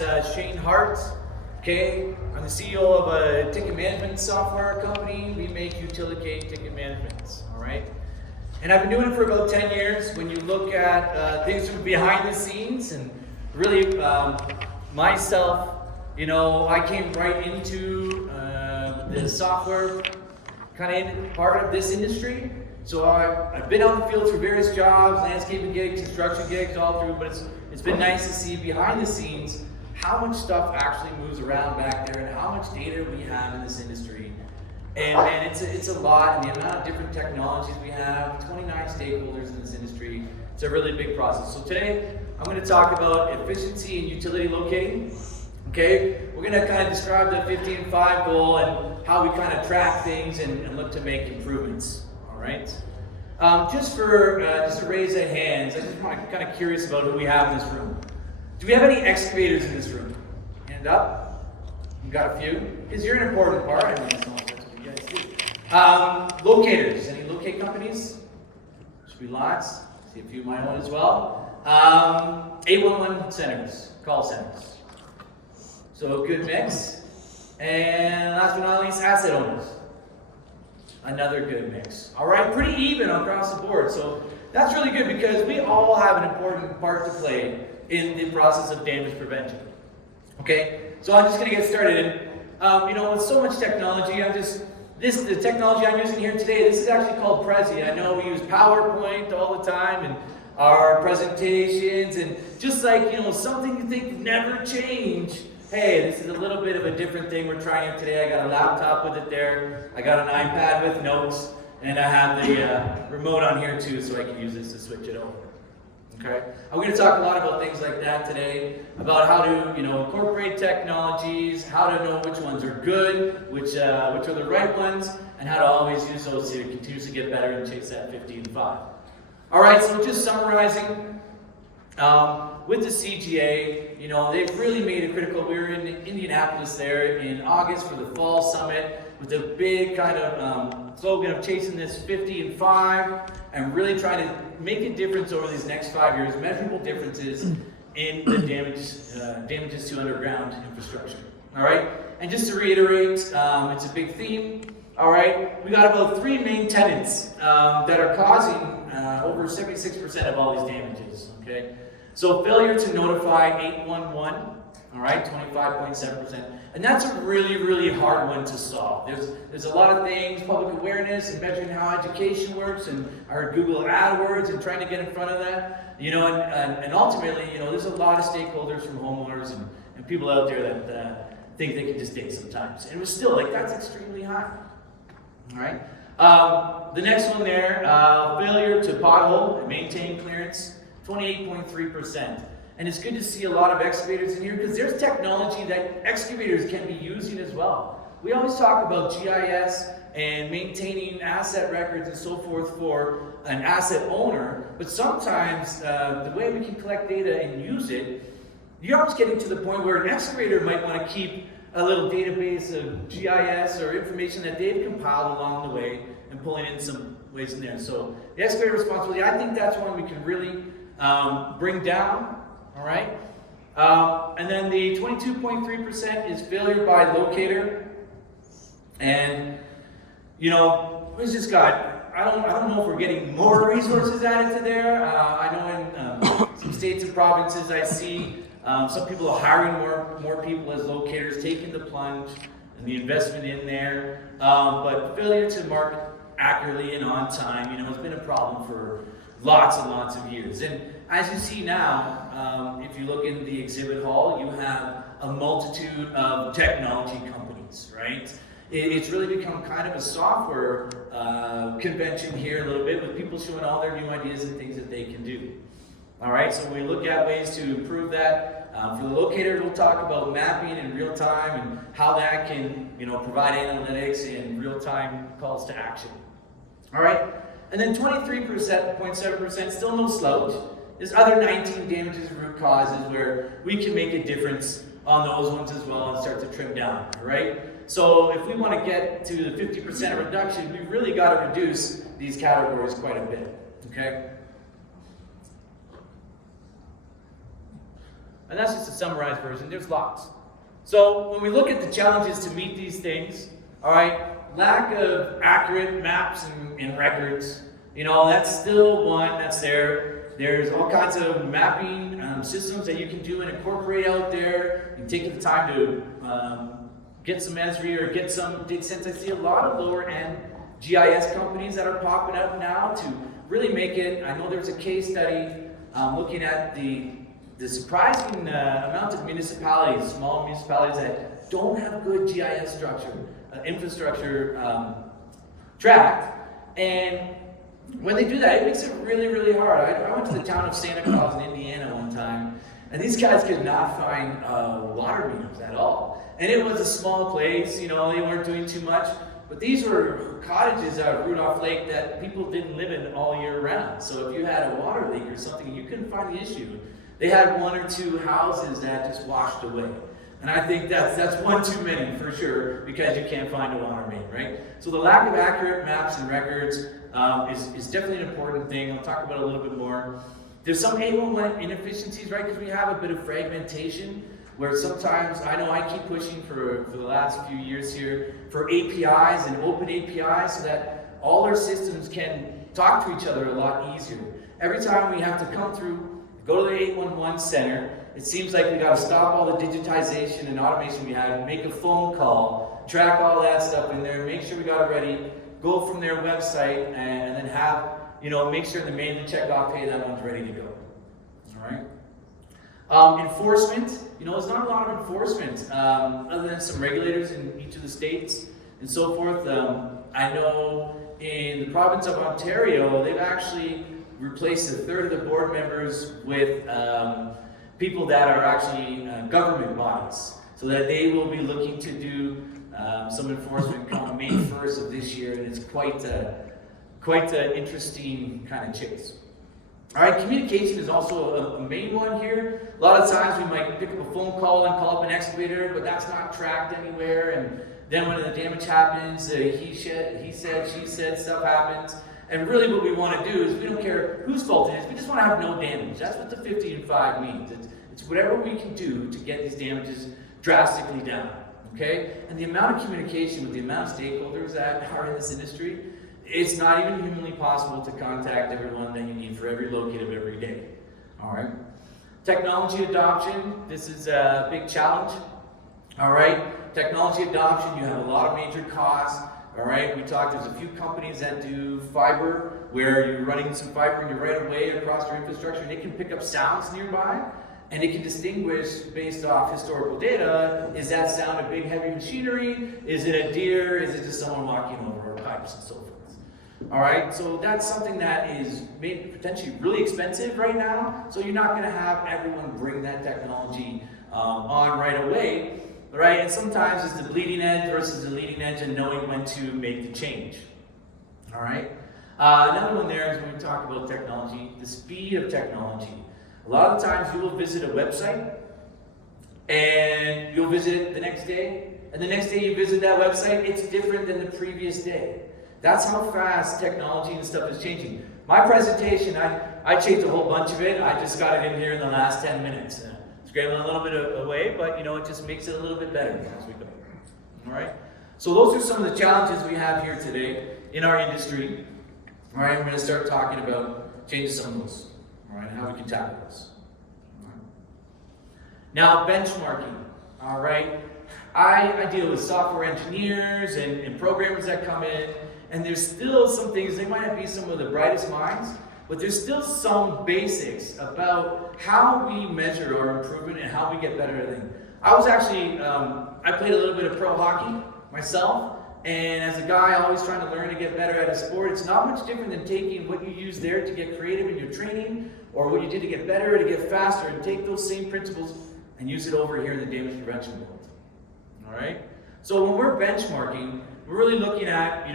name's Shane Hart. Okay, I'm the CEO of a ticket management software company. We make utility ticket management. All right, and I've been doing it for about 10 years. When you look at things from behind the scenes, and really myself, I came right into the software kind of part of this industry. So I've been out in the field for various jobs, landscaping gigs, construction gigs, all through, but it's been nice to see behind the scenes how much stuff actually moves around back there and how much data we have in this industry. And it's a lot, and the amount of different technologies we have, 29 stakeholders in this industry. It's a really big process. So today, I'm going to talk about efficiency and utility locating. Okay, we're going to kind of describe the 15-5 goal and how we kind of track things and look to make improvements. All right. Just to raise a hands, I just want to kind of curious about who we have in this room. Do we have any excavators in this room? Hand up. We've got a few, because you're an important part. I mean, that's what you guys do. Locators. Any locate companies? Should be lots. See a few of my own as well. 811 centers, call centers. So a good mix. And last but not least, asset owners. Another good mix. All right, pretty even across the board. So that's really good because we all have an important part to play in the process of damage prevention. Okay, so I'm just going to get started. And with so much technology, the technology I'm using here today, this is actually called Prezi. I know we use PowerPoint all the time in our presentations, and just like something you think would never change. Hey, this is a little bit of a different thing we're trying out today. I got a laptop with it there. I got an iPad with notes, and I have the remote on here too, so I can use this to switch it over. Okay, I'm going to talk a lot about things like that today, about how to incorporate technologies, how to know which ones are good, which are the right ones, and how to always use those to continuously get better and chase that 15-5. All right, so just summarizing. With the CGA, they've really made it critical. We were in Indianapolis there in August for the fall summit with a big kind of slogan of chasing this 50-5 and really trying to make a difference over these next 5 years, measurable differences in the damages to underground infrastructure. All right, and just to reiterate, it's a big theme. All right, we got about 3 main tenets that are causing over 76% of all these damages. Okay, so failure to notify 811, all right, 25.7%, and that's a really, really hard one to solve. There's a lot of things, public awareness and measuring how education works, and our Google AdWords and trying to get in front of that, and ultimately, there's a lot of stakeholders from homeowners and people out there that think they can just dig sometimes, and it was still that's extremely high. All right. The next one there, failure to pothole and maintain clearance, 28.3%. And it's good to see a lot of excavators in here because there's technology that excavators can be using as well. We always talk about GIS and maintaining asset records and so forth for an asset owner, but sometimes the way we can collect data and use it, you're almost getting to the point where an excavator might want to keep a little database of GIS or information that they've compiled along the way and pulling in some ways in there. So the excavator responsibility, I think that's one we can really bring down, all right? And then the 22.3% is failure by locator. And, who's just got, I don't know if we're getting more resources added to there. I know in some states and provinces I see some people are hiring more people as locators, taking the plunge and the investment in there. But failure to mark accurately and on time, has been a problem for lots and lots of years. And as you see now, if you look in the exhibit hall, you have a multitude of technology companies, right? It's really become kind of a software convention here a little bit with people showing all their new ideas and things that they can do. All right, so when we look at ways to improve that, for the locator, we'll talk about mapping in real time and how that can, provide analytics and real-time calls to action. All right, and then 23.7%, still no slouch. There's other 19 damages and root causes where we can make a difference on those ones as well and start to trim down, all right? So if we want to get to the 50% reduction, we really got to reduce these categories quite a bit, okay? And that's just a summarized version. There's lots. So when we look at the challenges to meet these things, all right, lack of accurate maps and records, that's still one that's there. There's all kinds of mapping systems that you can do and incorporate out there. You take the time to get some Esri or get some DigSense. I see a lot of lower end GIS companies that are popping up now to really make it. I know there's a case study looking at the surprising amount of municipalities, small municipalities that don't have good GIS structure, infrastructure tracked, and when they do that, it makes it really, really hard. I went to the town of Santa Claus in Indiana one time, and these guys could not find water meters at all. And it was a small place, they weren't doing too much, but these were cottages out of Rudolph Lake that people didn't live in all year round. So if you had a water leak or something, you couldn't find the issue. They had one or two houses that just washed away. And I think that's one too many for sure, because you can't find a water main, right? So the lack of accurate maps and records is definitely an important thing. I'll talk about it a little bit more. There's some 811 inefficiencies, right? Because we have a bit of fragmentation, where sometimes, I know I keep pushing for the last few years here, for APIs and open APIs so that all our systems can talk to each other a lot easier. Every time we have to come through, go to the 811 center, it seems like we got to stop all the digitization and automation we have, make a phone call, track all that stuff in there, make sure we got it ready, go from their website, and then have, make sure the manually check off, hey, that one's ready to go. All right. Enforcement, there's not a lot of enforcement other than some regulators in each of the states and so forth. I know in the province of Ontario, they've actually replaced a third of the board members with people that are actually government bodies, so that they will be looking to do some enforcement come May 1st of this year, and it's quite an interesting kind of chase. All right, communication is also a main one here. A lot of times we might pick up a phone call and call up an excavator, but that's not tracked anywhere, and then when the damage happens, he said, she said stuff happens. And really what we want to do is, we don't care whose fault it is, we just want to have no damage. That's what the 50 and 5 means. It's whatever we can do to get these damages drastically down, okay? And the amount of communication with the amount of stakeholders that are in this industry, it's not even humanly possible to contact everyone that you need for every locate of every day, all right? Technology adoption, this is a big challenge, all right? Technology adoption, you have a lot of major costs. All right, we talked, there's a few companies that do fiber, where you're running some fiber in your right of way across your infrastructure, and it can pick up sounds nearby, and it can distinguish based off historical data, is that sound of big heavy machinery, is it a deer, is it just someone walking over our pipes, and so forth. All right, so that's something that is maybe potentially really expensive right now, so you're not gonna have everyone bring that technology on right away. Right, and sometimes it's the bleeding edge versus the leading edge, and knowing when to make the change. All right. Another one there is when we talk about technology, the speed of technology. A lot of the times you will visit a website, and you'll visit it the next day, and the next day you visit that website, it's different than the previous day. That's how fast technology and stuff is changing. My presentation, I changed a whole bunch of it. I just got it in here in the last 10 minutes. Scrambling a little bit away, but it just makes it a little bit better as we go. All right. So those are some of the challenges we have here today in our industry. All right. We're going to start talking about changing some of those. All right. How we can tackle this. All right. Now benchmarking. All right. I deal with software engineers and programmers that come in, and there's still some things. They might not be some of the brightest minds, but there's still some basics about how we measure our improvement and how we get better at everything. I was actually, I played a little bit of pro hockey myself, and as a guy always trying to learn to get better at a sport, it's not much different than taking what you use there to get creative in your training, or what you did to get better, to get faster, and take those same principles and use it over here in the damage prevention world. All right? So when we're benchmarking, we're really looking at,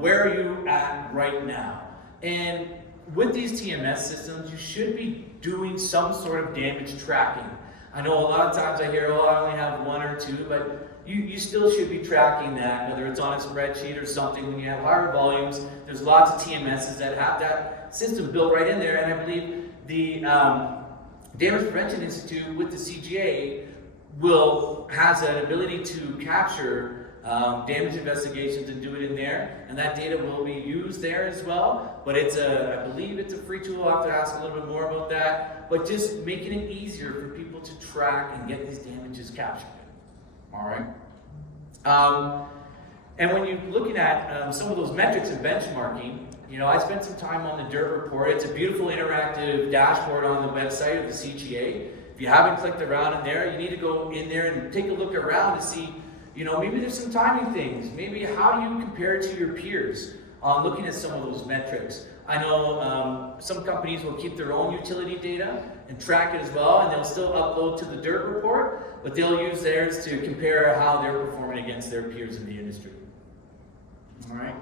where are you at right now? And with these TMS systems, you should be doing some sort of damage tracking. I know a lot of times I hear, I only have one or two, but you still should be tracking that, whether it's on a spreadsheet or something. When you have higher volumes, there's lots of TMSs that have that system built right in there, and I believe the Damage Prevention Institute with the CGA has an ability to capture damage investigations and do it in there, and that data will be used there as well. But I believe it's a free tool. I'll have to ask a little bit more about that. But just making it easier for people to track and get these damages captured. All right. And when you're looking at some of those metrics and benchmarking, I spent some time on the DIRT report. It's a beautiful interactive dashboard on the website of the CGA. If you haven't clicked around in there, you need to go in there and take a look around to see, maybe there's some timing things. Maybe how do you compare to your peers on looking at some of those metrics? I know some companies will keep their own utility data and track it as well, and they'll still upload to the DIRT report, but they'll use theirs to compare how they're performing against their peers in the industry. All right?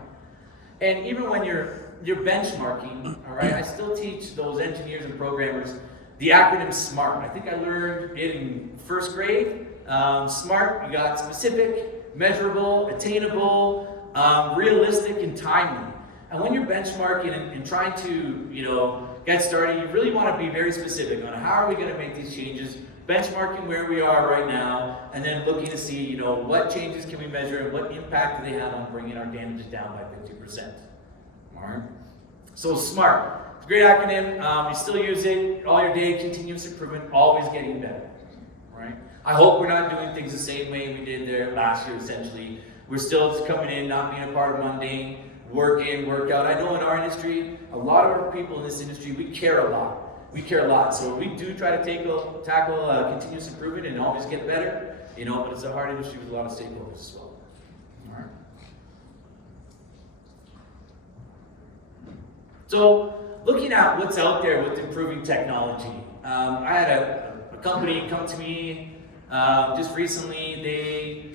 And even when you're benchmarking, all right, I still teach those engineers and programmers the acronym SMART. I think I learned it in first grade. SMART, you got specific, measurable, attainable, realistic, and timely. And when you're benchmarking and trying to, get started, you really want to be very specific on how are we going to make these changes, benchmarking where we are right now, and then looking to see, what changes can we measure and what impact do they have on bringing our damages down by 50%. All right. So SMART, it's a great acronym. You still use it all your day, continuous improvement, always getting better. Right? I hope we're not doing things the same way we did there last year, essentially. We're still coming in, not being a part of mundane, work in, work out. I know in our industry, a lot of our people in this industry, we care a lot. We care a lot. So we do try to tackle continuous improvement and always get better, but it's a hard industry with a lot of stakeholders as well. All right. So looking at what's out there with improving technology, I had a company come to me just recently.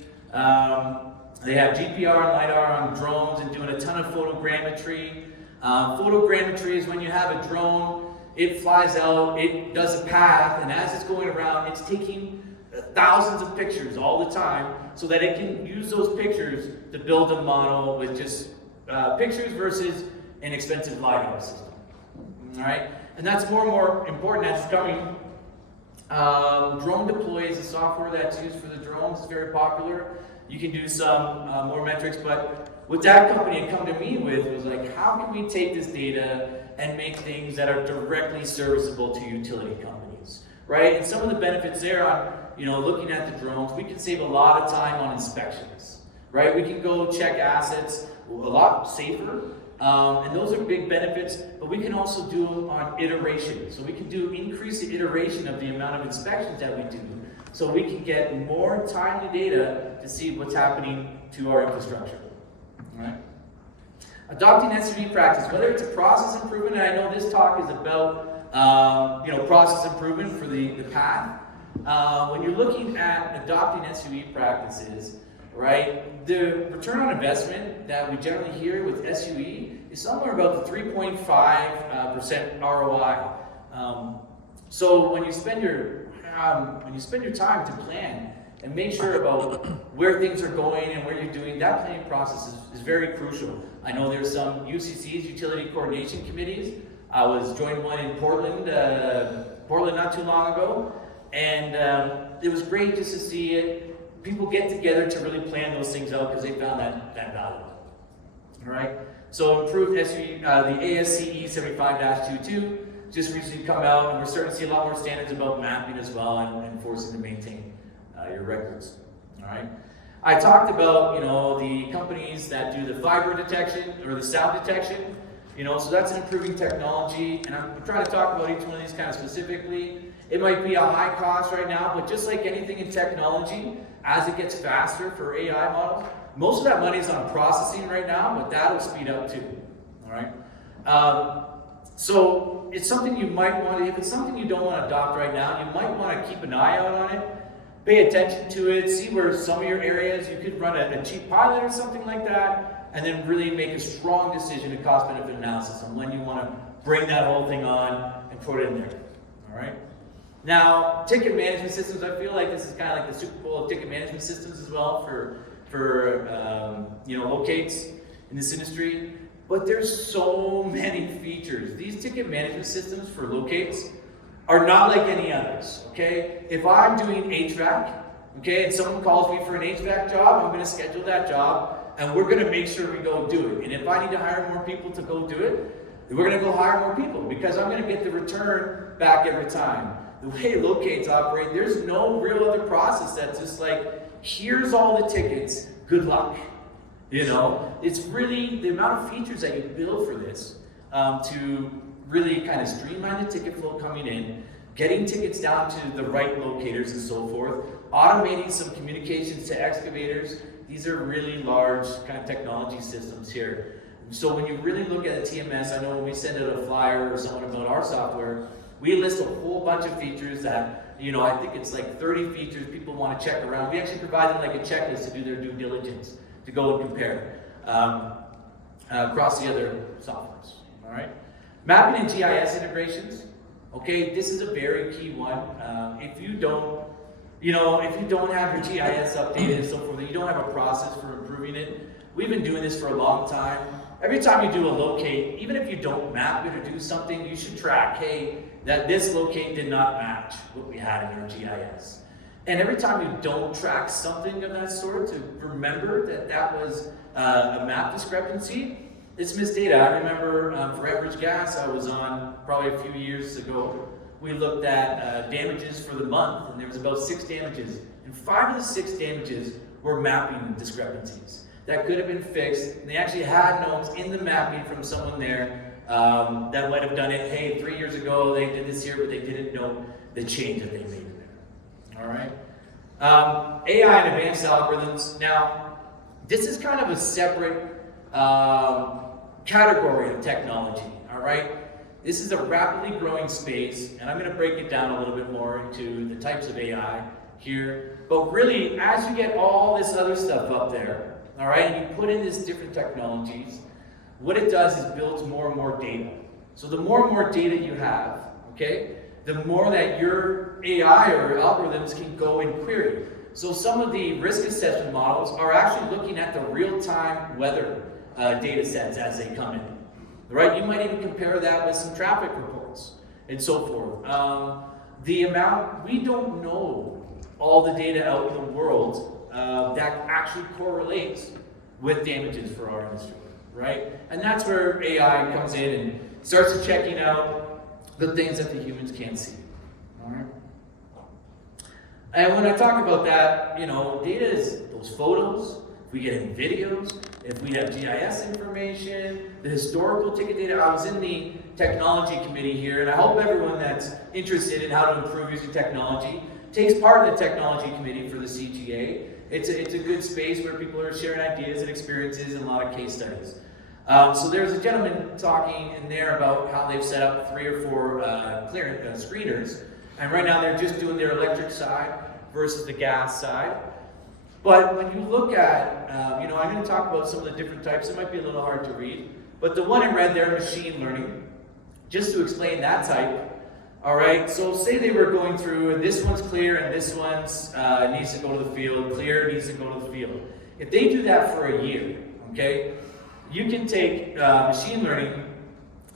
They have GPR and LiDAR on drones and doing a ton of photogrammetry. Photogrammetry is when you have a drone, it flies out, it does a path, and as it's going around, it's taking thousands of pictures all the time so that it can use those pictures to build a model with just pictures versus an expensive LiDAR system. All right? And that's more and more important as it's coming. Drone Deploy is a software that's used for the drones. It's very popular. You can do some more metrics, but what that company had come to me with was like, how can we take this data and make things that are directly serviceable to utility companies, right? And some of the benefits there on, looking at the drones, we can save a lot of time on inspections, right? We can go check assets a lot safer, and those are big benefits, but we can also do them on iteration. So we can increase the iteration of the amount of inspections that we do, so we can get more timely data to see what's happening to our infrastructure. All right? Adopting SUV practice, whether it's a process improvement, and I know this talk is about process improvement for the path. When you're looking at adopting SUV practices, right, the return on investment that we generally hear with SUE is somewhere about the 3.5% ROI. So when you spend your time to plan and make sure about where things are going and where you're doing, that planning process is very crucial. I know there's some UCCs, utility coordination committees. I was joined one in Portland not too long ago, and it was great just to see it. People get together to really plan those things out because they found that valuable. All right. So improved SUE, the ASCE 75-22 just recently come out, and we're starting to see a lot more standards about mapping as well and forcing to maintain your records. All right. I talked about the companies that do the fiber detection or the sound detection. So that's an improving technology, and I'm trying to talk about each one of these kind of specifically. It might be a high cost right now, but just like anything in technology, as it gets faster for AI models, most of that money is on processing right now, but that'll speed up too. All right. So it's something you might want to, if it's something you don't want to adopt right now, you might want to keep an eye out on it, pay attention to it, see where some of your areas, you could run a cheap pilot or something like that, and then really make a strong decision, a cost-benefit analysis on when you want to bring that whole thing on and put it in there. All right. Now, ticket management systems, I feel like this is kind of like the Super Bowl of ticket management systems as well for locates in this industry. But there's so many features. These ticket management systems for locates are not like any others, okay? If I'm doing HVAC, okay, and someone calls me for an HVAC job, I'm gonna schedule that job, and we're gonna make sure we go do it. And if I need to hire more people to go do it, we're gonna go hire more people, because I'm gonna get the return back every time. The way Locates operate, there's no real other process that's just like, here's all the tickets, good luck. You know, it's really the amount of features that you build for this to really kind of streamline the ticket flow coming in, getting tickets down to the right locators and so forth, automating some communications to excavators. These are really large kind of technology systems here. So when you really look at a TMS, I know when we send out a flyer or someone about our software, we list a whole bunch of features that, you know, I think it's like 30 features people want to check around. We actually provide them like a checklist to do their due diligence, to go and compare across the other softwares, all right? Mapping and GIS integrations, okay, this is a very key one. If you don't, you know, if you don't have your GIS updated and so forth, you don't have a process for improving it. We've been doing this for a long time. Every time you do a locate, even if you don't map it or do something, you should track, hey, that this locate did not match what we had in our GIS. And every time you don't track something of that sort, to remember that that was a map discrepancy, it's missed data. I remember for Average Gas, I was on probably a few years ago. We looked at damages for the month, and there was about 6 damages. And 5 of the 6 damages were mapping discrepancies that could have been fixed. And they actually had notes in the mapping from someone there that might have done it. Hey, 3 years ago they did this here, but they didn't know the change that they made in there. All right. AI and advanced algorithms. Now, this is kind of a separate category of technology. All right. This is a rapidly growing space, and I'm going to break it down a little bit more into the types of AI here. But really, as you get all this other stuff up there, all right, and you put in these different technologies, what it does is builds more and more data. So the more and more data you have, okay, the more that your AI or algorithms can go and query. So some of the risk assessment models are actually looking at the real-time weather data sets as they come in. Right? You might even compare that with some traffic reports and so forth. The amount, we don't know all the data out in the world that actually correlates with damages for our industry, right? And that's where AI comes in and starts checking out the things that the humans can't see, all right? And when I talk about that, you know, data is those photos, if we get in videos, if we have GIS information, the historical ticket data. I was in the technology committee here, and I hope everyone that's interested in how to improve using technology takes part in the technology committee for the CGA. It's a good space where people are sharing ideas and experiences and a lot of case studies. So there's a gentleman talking in there about how they've set up 3 or 4 screeners, and right now they're just doing their electric side versus the gas side. But when you look at, you know, I'm going to talk about some of the different types. It might be a little hard to read. But the one in red there, machine learning, just to explain that type. All right, so say they were going through, and this one's clear, and this one's needs to go to the field, clear needs to go to the field. If they do that for a year, okay, you can take machine learning,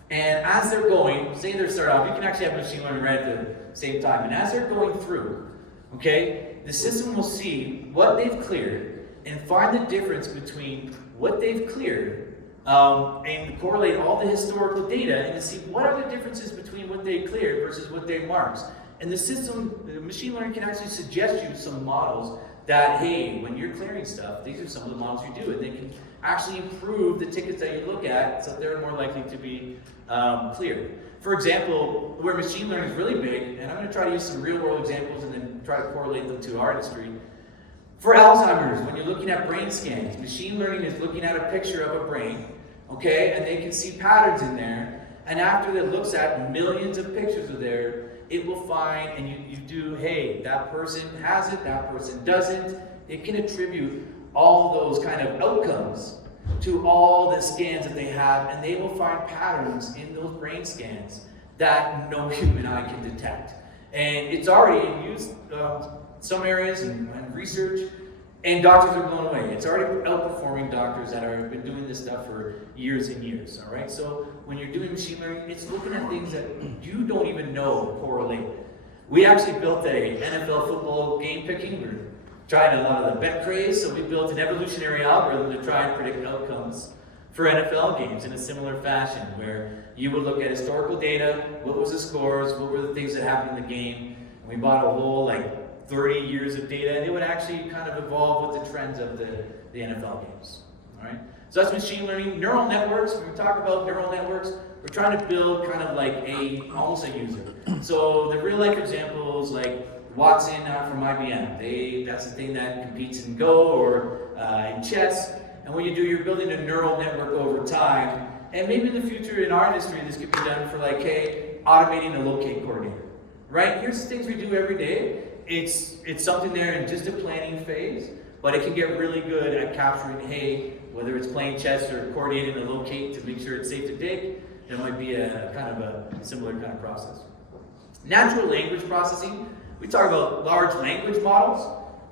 and as they're going, say they start off, you can actually have machine learning right at the same time, and as they're going through, okay, the system will see what they've cleared and find the difference between what they've cleared and correlate all the historical data and to see what are the differences between what they cleared versus what they marked. And the system, the machine learning can actually suggest you some models that, hey, when you're clearing stuff, these are some of the models you do, and they can actually improve the tickets that you look at so they're more likely to be cleared. For example, where machine learning is really big, and I'm going to try to use some real world examples and then try to correlate them to our industry. For Alzheimer's, when you're looking at brain scans, machine learning is looking at a picture of a brain, okay, and they can see patterns in there, and after it looks at millions of pictures of there, it will find, and you do, hey, that person has it, that person doesn't. It can attribute all those kind of outcomes to all the scans that they have, and they will find patterns in those brain scans that no human eye can detect. And it's already in use some areas and research. And doctors are blown away. It's already outperforming doctors that have been doing this stuff for years and years, all right? So when you're doing machine learning, it's looking at things that you don't even know correlate. We actually built a NFL football game picking. We're trying a lot of the bet craze, so we built an evolutionary algorithm to try and predict outcomes for NFL games in a similar fashion, where you would look at historical data, what was the scores, what were the things that happened in the game, and we bought a whole 30 years of data, and it would actually kind of evolve with the trends of the NFL games. All right? So that's machine learning. Neural networks, when we talk about neural networks, we're trying to build kind of like almost a user. So the real life examples like Watson from IBM, that's the thing that competes in Go or in chess. And what you do, you're building a neural network over time. And maybe in the future in our industry, this could be done for automating a locate coordinator. Right? Here's the things we do every day. It's something there in just a planning phase, but it can get really good at capturing, hey, whether it's playing chess or coordinating a locate to make sure it's safe to dig, there might be a kind of a similar kind of process. Natural language processing, we talk about large language models,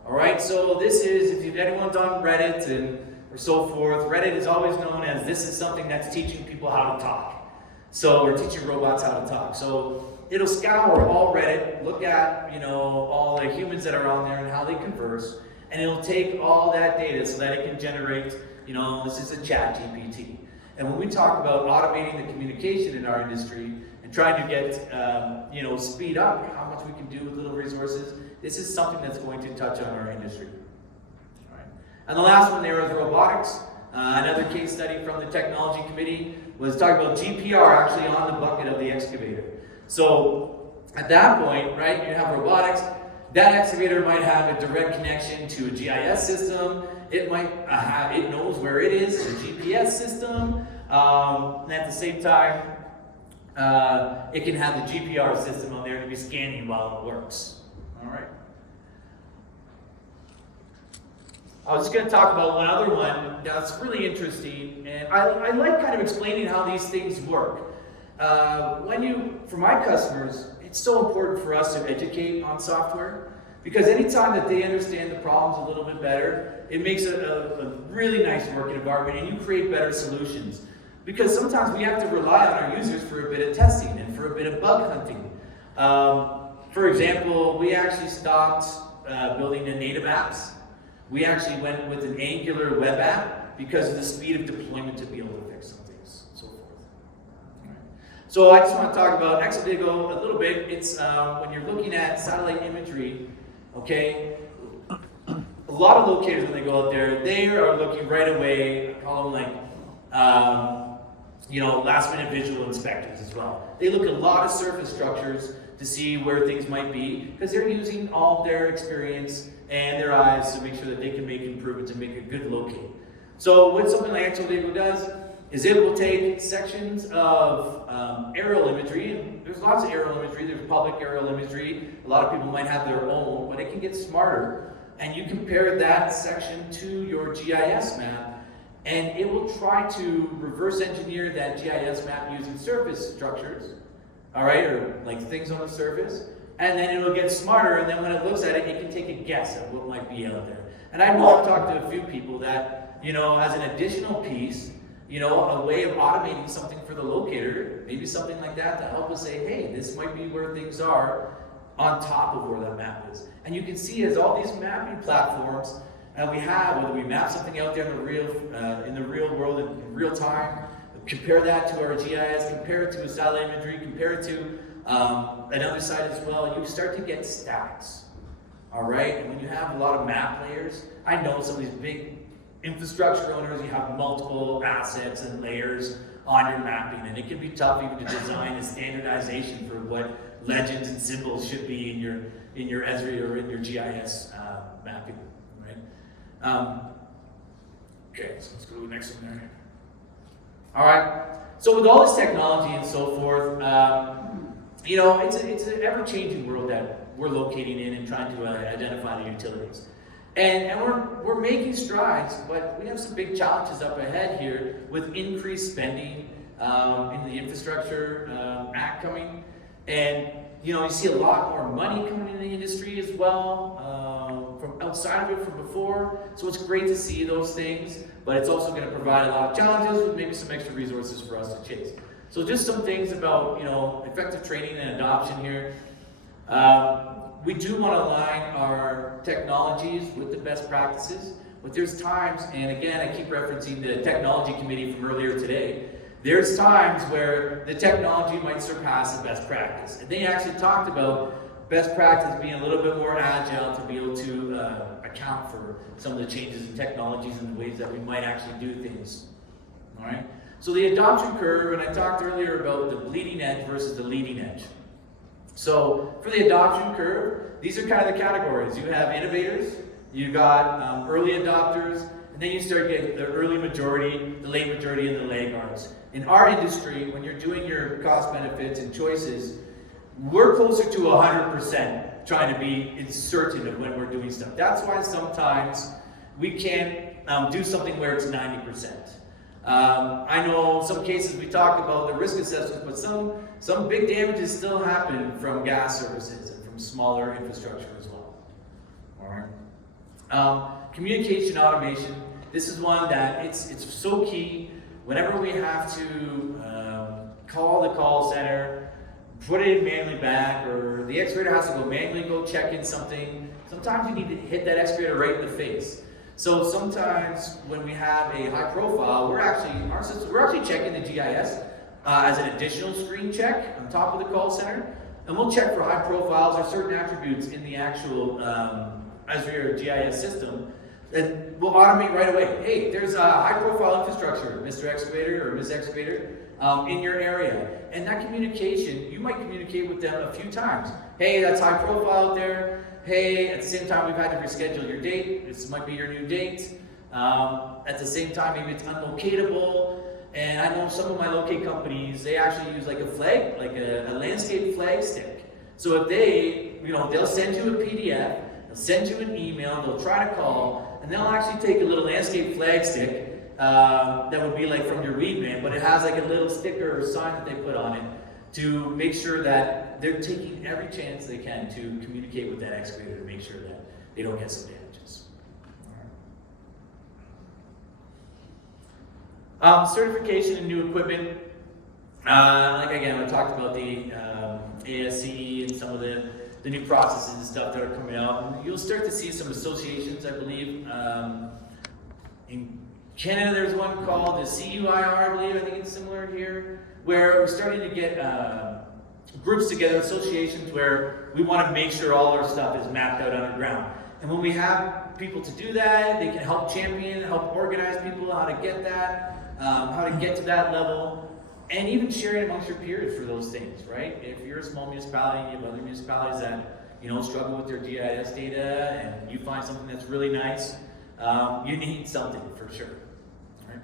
all right? So this is, if anyone's on Reddit or so forth, Reddit is always known as this is something that's teaching people how to talk. So we're teaching robots how to talk. So it'll scour all Reddit, look at all the humans that are on there and how they converse, and it'll take all that data so that it can generate, this is a chat GPT. And when we talk about automating the communication in our industry and trying to get, speed up how much we can do with little resources, this is something that's going to touch on our industry. All right. And the last one there is robotics. Another case study from the technology committee was talking about GPR actually on the bucket of the excavator. So at that point, right, you have robotics. That excavator might have a direct connection to a GIS system. It might it knows where it is, it's a GPS system. And at the same time, it can have the GPR system on there to be scanning while it works. All right. I was just going to talk about one other one that's really interesting, and I like kind of explaining how these things work. For my customers, it's so important for us to educate on software, because anytime that they understand the problems a little bit better, it makes a really nice working environment, and you create better solutions. Because sometimes we have to rely on our users for a bit of testing and for a bit of bug hunting. For example, we actually stopped building the native apps. We actually went with an Angular web app because of the speed of deployment to be able to fix some things, and so forth. Right. So I just want to talk about Exodigo a little bit. It's when you're looking at satellite imagery, okay, a lot of locators when they go out there, they are looking right away, I call them last minute visual inspectors as well. They look at a lot of surface structures to see where things might be, because they're using all their experience and their eyes to make sure that they can make improvements and make a good locate. So what something like Exodigo does is it will take sections of aerial imagery, and there's lots of aerial imagery, there's public aerial imagery, a lot of people might have their own, but it can get smarter, and you compare that section to your GIS map, and it will try to reverse engineer that GIS map using surface structures, all right, or like things on the surface, and then it'll get smarter, and then when it looks at it, it can take a guess at what might be out there. And I know I've talked to a few people that, as an additional piece, a way of automating something for the locator, maybe something like that to help us say, hey, this might be where things are on top of where that map is. And you can see as all these mapping platforms we have, whether we map something out there in the real world in real time, compare that to our GIS, compare it to a satellite imagery, compare it to another site as well, you start to get stats. All right, and when you have a lot of map layers, I know some of these big infrastructure owners, you have multiple assets and layers on your mapping, and it can be tough even to design a standardization for what legends and symbols should be in your Esri or in your GIS mapping, right? Okay, so let's go to the next one there. All right, so with all this technology and so forth, it's an ever-changing world that we're locating in and trying to identify the utilities. And we're making strides, but we have some big challenges up ahead here with increased spending in the Infrastructure Act coming. And you see a lot more money coming in the industry as well, from outside of it from before. So it's great to see those things, but it's also going to provide a lot of challenges with maybe some extra resources for us to chase. So just some things about effective training and adoption here. We do want to align our technologies with the best practices, but there's times, and again I keep referencing the technology committee from earlier today, there's times where the technology might surpass the best practice. And they actually talked about best practice being a little bit more agile to be able to account for some of the changes in technologies and the ways that we might actually do things. All right. So the adoption curve, and I talked earlier about the bleeding edge versus the leading edge. So for the adoption curve, these are kind of the categories. You have innovators, you got early adopters, and then you start getting the early majority, the late majority, and the laggards. In our industry, when you're doing your cost benefits and choices, we're closer to 100% trying to be certain of when we're doing stuff. That's why sometimes we can't do something where it's 90%. I know some cases we talk about the risk assessments, but some big damages still happen from gas services and from smaller infrastructure as well. All right. Communication automation. This is one that it's so key. Whenever we have to call the call center, put it in manually back, or the excavator has to manually go check in something, sometimes you need to hit that excavator right in the face. So sometimes when we have a high profile, we're actually checking the GIS as an additional screen check on top of the call center, and we'll check for high profiles or certain attributes in the actual Azure GIS system. And we'll automate right away. Hey, there's a high-profile infrastructure, Mr. Excavator or Ms. Excavator, in your area. And that communication, you might communicate with them a few times. Hey, that's high profile out there. Hey, at the same time, we've had to reschedule your date. This might be your new date. At the same time, maybe it's unlocatable. And I know some of my locate companies, they actually use like a flag, like a landscape flag stick. So if they'll send you a PDF, they'll send you an email, they'll try to call, and they'll actually take a little landscape flag stick that would be like from your weed man, but it has like a little sticker or sign that they put on it to make sure that they're taking every chance they can to communicate with that excavator to make sure that they don't get some damages. Certification and new equipment. Like again, I talked about the ASCE and some of the new processes and stuff that are coming out. And you'll start to see some associations, I believe. In Canada, there's one called the CUIR, I believe. I think it's similar here, where we're starting to get groups together, associations, where we want to make sure all our stuff is mapped out underground. And when we have people to do that, they can help champion, help organize people how to get that, how to get to that level. And even sharing amongst your peers for those things, right? If you're a small municipality and you have other municipalities that struggle with their GIS data, and you find something that's really nice, you need something for sure. Right?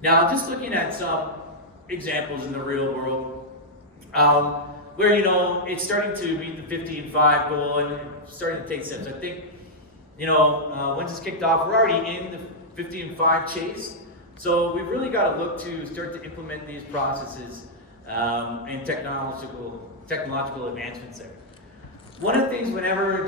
Now, just looking at some examples in the real world, where it's starting to meet the 15-5 goal and starting to take steps. I think once it's kicked off, we're already in the 15-5 chase. So we've really got to look to start to implement these processes and technological advancements there. One of the things,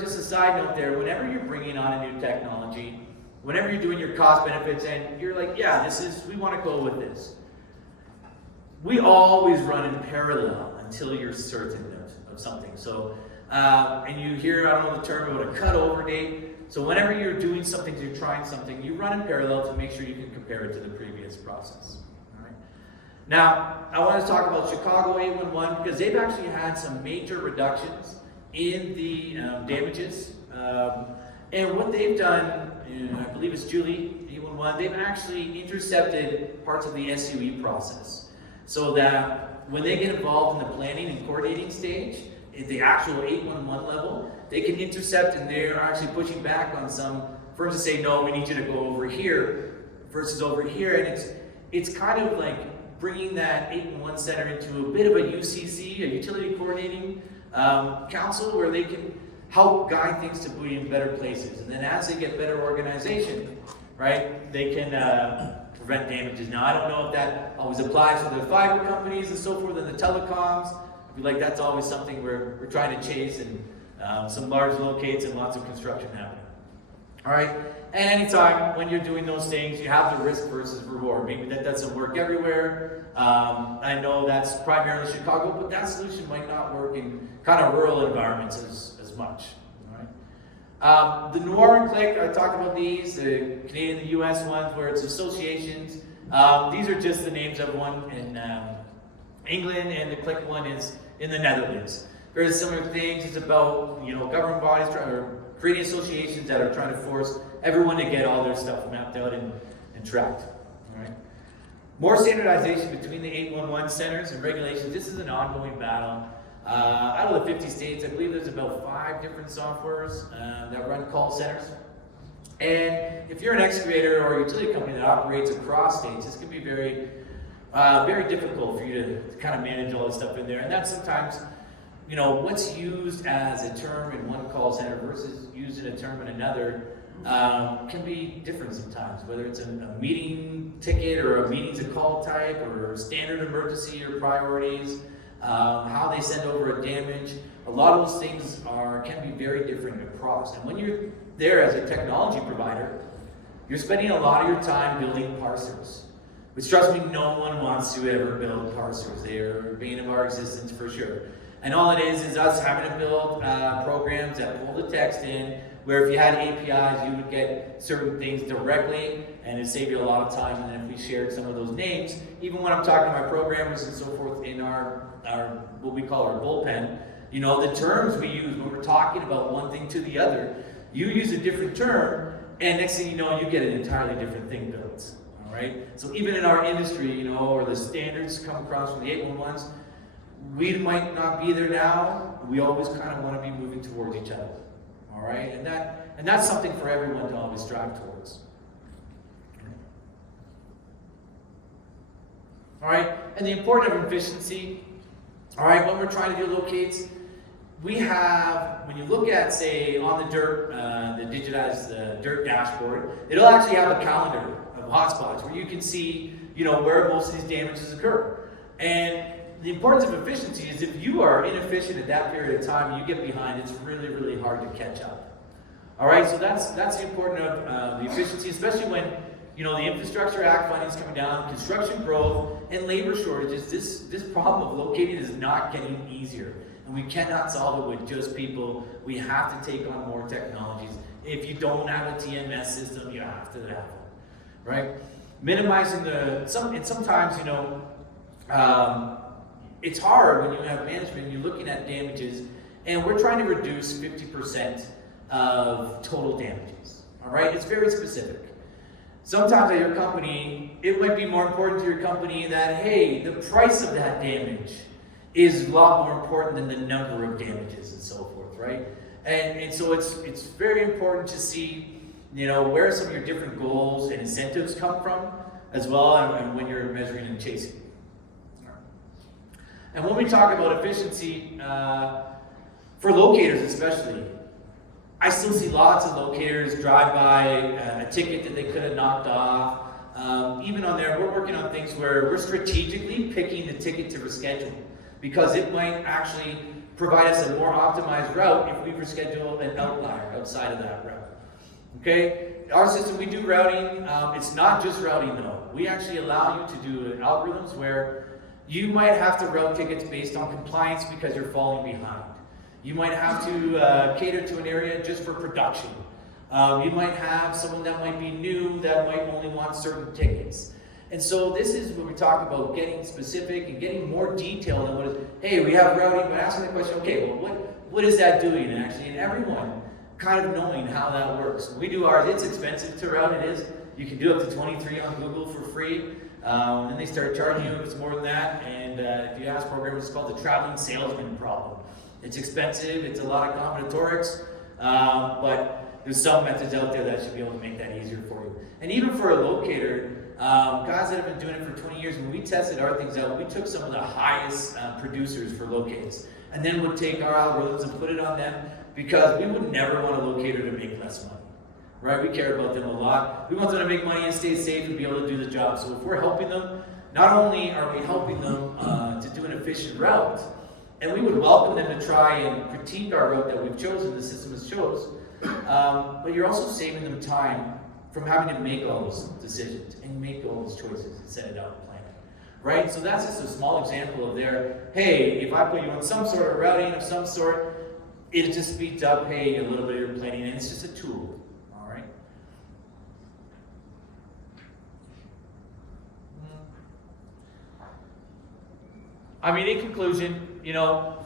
just a side note there, whenever you're bringing on a new technology, whenever you're doing your cost benefits and you're like, yeah, we want to go with this. We always run in parallel until you're certain of something. So, and you hear, I don't know the term, about a cutover date. So whenever you're doing something, you're trying something, you run in parallel to make sure you can compare it to the previous process. All right. Now, I want to talk about Chicago 811 because they've actually had some major reductions in the damages. And what they've done, I believe it's Julie 811, they've actually intercepted parts of the SUE process so that when they get involved in the planning and coordinating stage, at the actual 811 level, they can intercept, and they're actually pushing back on some firms to say, no, we need you to go over here versus over here. And it's kind of like bringing that 811 center into a bit of a UCC, a utility coordinating council, where they can help guide things to be in better places. And then as they get better organization, right, they can prevent damages. Now, I don't know if that always applies to the fiber companies and so forth and the telecoms. I feel like that's always something we're trying to chase, and some large locates and lots of construction happening. All right, and anytime when you're doing those things, you have the risk versus reward. Maybe that doesn't work everywhere. I know that's primarily Chicago, but that solution might not work in kind of rural environments as much. All right. The Noir and Click, I talked about these, the Canadian and the US ones, where it's associations. These are just the names of one in England, and the Click one is in the Netherlands. Very similar things. It's about, you know, government bodies creating associations that are trying to force everyone to get all their stuff mapped out and tracked. All right. More standardization between the 811 centers and regulations. This is an ongoing battle. Out of the 50 states, I believe there's about 5 different softwares that run call centers. And if you're an excavator or a utility company that operates across states, this can be very difficult for you to kind of manage all this stuff in there. And that's sometimes, you know, what's used as a term in one call center versus used in a term in another can be different sometimes, whether it's a meeting ticket or a meeting to call type or standard emergency or priorities, how they send over a damage. A lot of those things can be very different across. And when you're there as a technology provider, you're spending a lot of your time building parsers. Which, trust me, no one wants to ever build parsers. They are a bane of our existence for sure. And all it is us having to build programs that pull the text in, where if you had APIs, you would get certain things directly, and it'd save you a lot of time. And then if we shared some of those names, even when I'm talking to my programmers and so forth in our what we call our bullpen, you know, the terms we use when we're talking about one thing to the other, you use a different term, and next thing you know, you get an entirely different thing built. All right? So even in our industry, you know, or the standards come across from the 811s, we might not be there now. We always kind of want to be moving towards each other. All right? And that's something for everyone to always strive towards. All right? And the importance of efficiency. All right, when we're trying to do locates, we have, when you look at, say, on the dirt, the digitized dirt dashboard, it'll actually have a calendar of hotspots where you can see, you know, where most of these damages occur. And the importance of efficiency is if you are inefficient at that period of time and you get behind, it's really, really hard to catch up. All right, so that's the importance of the efficiency, especially when, you know, the Infrastructure Act funding is coming down, construction growth, and labor shortages. This problem of locating is not getting easier. And we cannot solve it with just people. We have to take on more technologies. If you don't have a TMS system, you have to have one, right? Minimizing sometimes, you know, it's hard when you have management, you're looking at damages, and we're trying to reduce 50% of total damages, all right? It's very specific. Sometimes at your company, it might be more important to your company that, hey, the price of that damage is a lot more important than the number of damages and so forth, right? And so it's very important to see, you know, where some of your different goals and incentives come from as well, and when you're measuring and chasing. And when we talk about efficiency, for locators especially, I still see lots of locators drive by a ticket that they could have knocked off. Even on there, we're working on things where we're strategically picking the ticket to reschedule because it might actually provide us a more optimized route if we reschedule an outlier outside of that route. Okay? Our system, we do routing. It's not just routing though. We actually allow you to do algorithms where you might have to route tickets based on compliance because you're falling behind. You might have to cater to an area just for production. You might have someone that might be new that might only want certain tickets. And so this is when we talk about getting specific and getting more detail than what is, hey, we have routing, but asking the question, okay, well, what is that doing actually? And everyone kind of knowing how that works. When we do ours, it's expensive to route, it is. You can do up to 23 on Google for free. And then they start charging you if it's more than that. And if you ask programmers, it's called the traveling salesman problem. It's expensive, it's a lot of combinatorics, but there's some methods out there that should be able to make that easier for you. And even for a locator, guys that have been doing it for 20 years, when we tested our things out, we took some of the highest producers for locates, and then would take our algorithms and put it on them, because we would never want a locator to make less money. right? We care about them a lot. We want them to make money and stay safe and be able to do the job. So if we're helping them, not only are we helping them to do an efficient route, and we would welcome them to try and critique our route that we've chosen, the system has chose, but you're also saving them time from having to make all those decisions and make all those choices and set it out and plan it, right? So that's just a small example of their, hey, if I put you on some sort of routing of some sort, it just speeds up, hey, a little bit of your planning, and it's just a tool, all right? I mean, in conclusion, you know,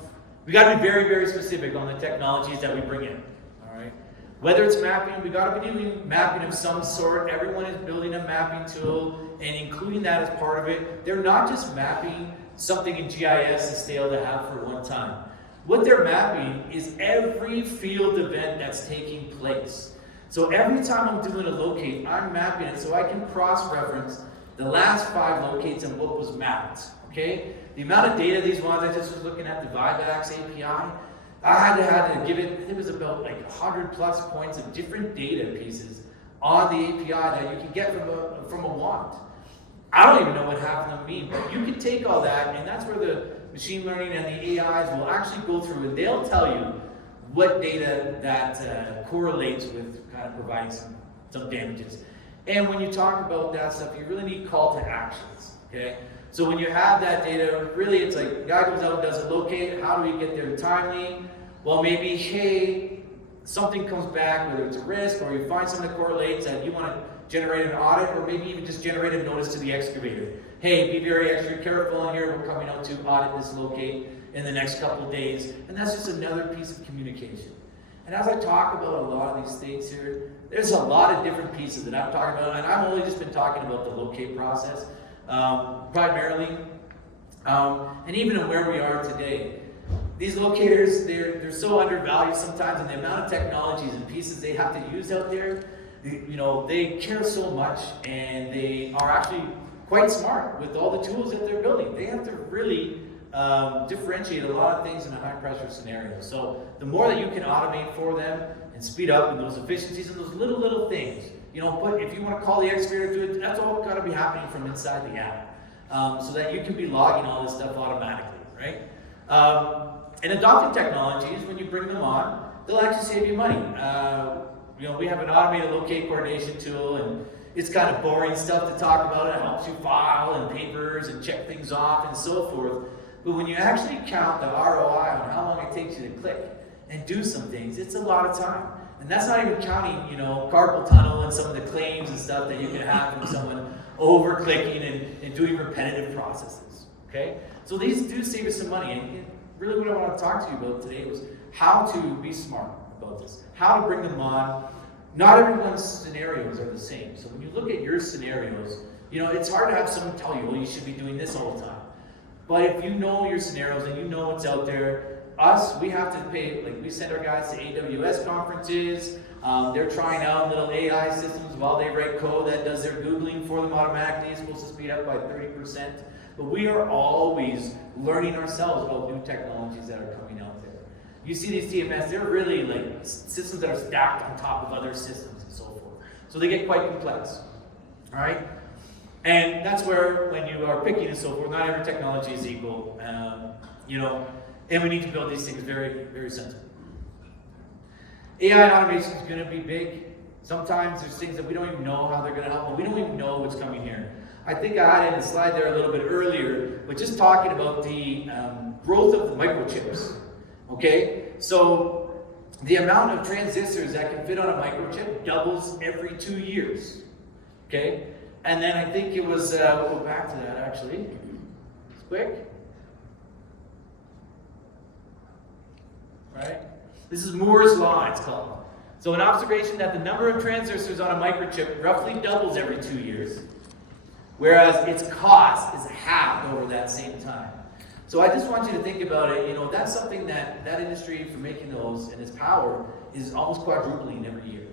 we got to be very, very specific on the technologies that we bring in, all right? Whether it's mapping, we got to be doing mapping of some sort. Everyone is building a mapping tool and including that as part of it. They're not just mapping something in GIS to stale to have for one time. What they're mapping is every field event that's taking place. So every time I'm doing a locate, I'm mapping it so I can cross-reference the last 5 locates and what was mapped, okay? The amount of data these ones, I just was looking at the Vivax API, I had to give it was about like 100 plus points of different data pieces on the API that you can get from a wand. I don't even know what half of them mean, but you can take all that, and that's where the machine learning and the AIs will actually go through, and they'll tell you what data that correlates with kind of providing some damages. And when you talk about that stuff, you really need call to actions, okay? So when you have that data, really it's like, the guy goes out and does a locate, how do we get there timely? Well, maybe, hey, something comes back, whether it's a risk, or you find something that correlates and you want to generate an audit, or maybe even just generate a notice to the excavator. Hey, be very extra careful in here, we're coming out to audit this locate in the next couple of days. And that's just another piece of communication. And as I talk about a lot of these things here, there's a lot of different pieces that I'm talking about, and I've only just been talking about the locate process, primarily, and even in where we are today. These locators, they're so undervalued sometimes, and the amount of technologies and pieces they have to use out there, you know, they care so much, and they are actually quite smart with all the tools that they're building. They have to really differentiate a lot of things in a high pressure scenario. So the more that you can automate for them and speed up in those efficiencies and those little things, you know, if you want to call the excavator to it, that's all got to be happening from inside the app, so that you can be logging all this stuff automatically, right? And adopting technologies, when you bring them on, they'll actually save you money. You know, we have an automated locate coordination tool, and it's kind of boring stuff to talk about. It helps you file and papers and check things off and so forth. But when you actually count the ROI on how long it takes you to click and do some things, it's a lot of time. And that's not even counting, you know, carpal tunnel and some of the claims and stuff that you can have from someone over-clicking and doing repetitive processes, okay? So these do save you some money. And really what I want to talk to you about today was how to be smart about this, how to bring them on. Not everyone's scenarios are the same. So when you look at your scenarios, you know, it's hard to have someone tell you, well, you should be doing this all the time. But if you know your scenarios and you know what's out there, we have to pay, like we send our guys to AWS conferences. They're trying out little AI systems while they write code that does their Googling for them automatically. It's supposed to speed up by 30%. But we are always learning ourselves about new technologies that are coming out there. You see these TMS, they're really like systems that are stacked on top of other systems and so forth. So they get quite complex, all right? And that's where, when you are picking and so forth, not every technology is equal, you know, and we need to build these things very, very sensible. AI and automation is going to be big. Sometimes there's things that we don't even know how they're going to help, but we don't even know what's coming here. I think I had in the slide there a little bit earlier, but just talking about the growth of the microchips. Okay, so the amount of transistors that can fit on a microchip doubles every 2 years. Okay, and then I think it was, we'll go back to that actually. It's quick. Right? This is Moore's Law, it's called. So an observation that the number of transistors on a microchip roughly doubles every 2 years, whereas its cost is halved over that same time. So I just want you to think about it, you know, that's something that industry for making those and its power is almost quadrupling every year.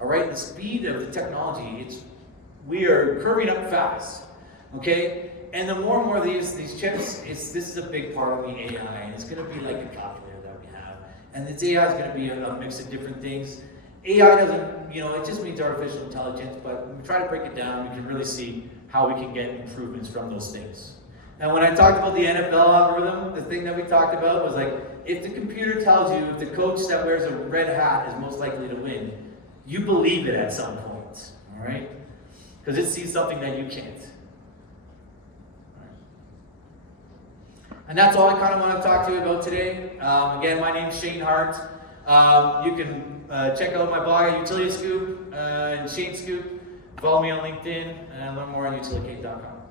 All right, the speed of the technology, we are curving up fast, okay? And the more and more of these chips, this is a big part of the AI, and it's gonna be like a calculator that we have. And this AI is gonna be a mix of different things. AI doesn't, it just means artificial intelligence, but when we try to break it down, we can really see how we can get improvements from those things. And when I talked about the NFL algorithm, the thing that we talked about was like, if the computer tells you if the coach that wears a red hat is most likely to win, you believe it at some point, all right? Because it sees something that you can't. And that's all I kind of want to talk to you about today. Again, my name's Shane Hart. You can check out my blog at Utility Scoop and Shane Scoop. Follow me on LinkedIn and learn more on utilicate.com.